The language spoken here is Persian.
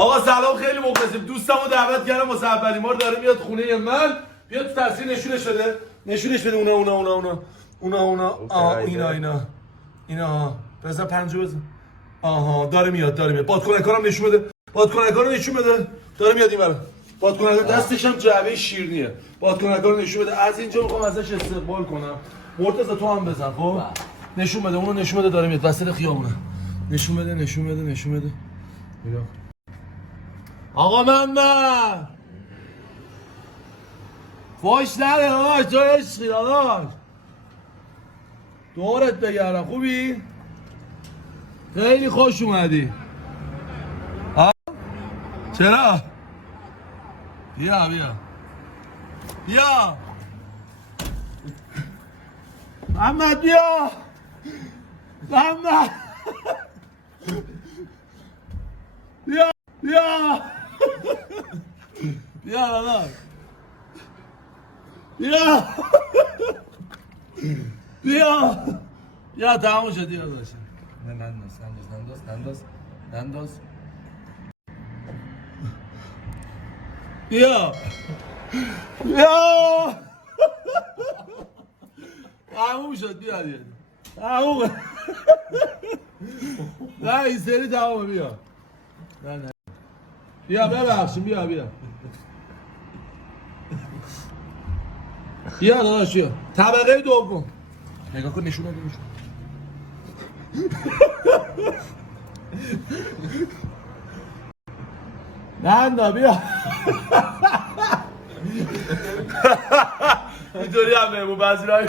آقا سلام، خیلی مخلصیم. دوستمو دعوت کردم واسه اولین بار داره میاد خونه من. بیا تو تصویر نشونش بده. نشونش بده. اینا بزن پنجه بزن. آها داره میاد. بادکنکارم نشون بده. بادکنکارو نشون بده. داره میاد اینور. بادکنکار دستش هم جعبه شیرینیه. بادکنکارو نشون بده. از اینجا میخوام ازش استقبال کنم. مرتضی تو هم بزن خب. نشون بده. اونو نشون بده. داره میاد وسط خیابونه. نشون بده. نگاه. آقا محمد فاش نده داداش، تو عشقی داداش. دورت بگردم. خوبی؟ خیلی خوش اومدی. چرا؟ بیا محمد بیا. محمد بیا داداش. بیا تموم شد. داداش ننداز. بیا تموم شد. بیا تمومه. نه این سری تمومه. بیا نه بیا ببخشیم. بیا داداش بیا. طبقه دوم. نگاه کن. نشون بده. نه بیا. اینطوری هم بهمون بعضی رای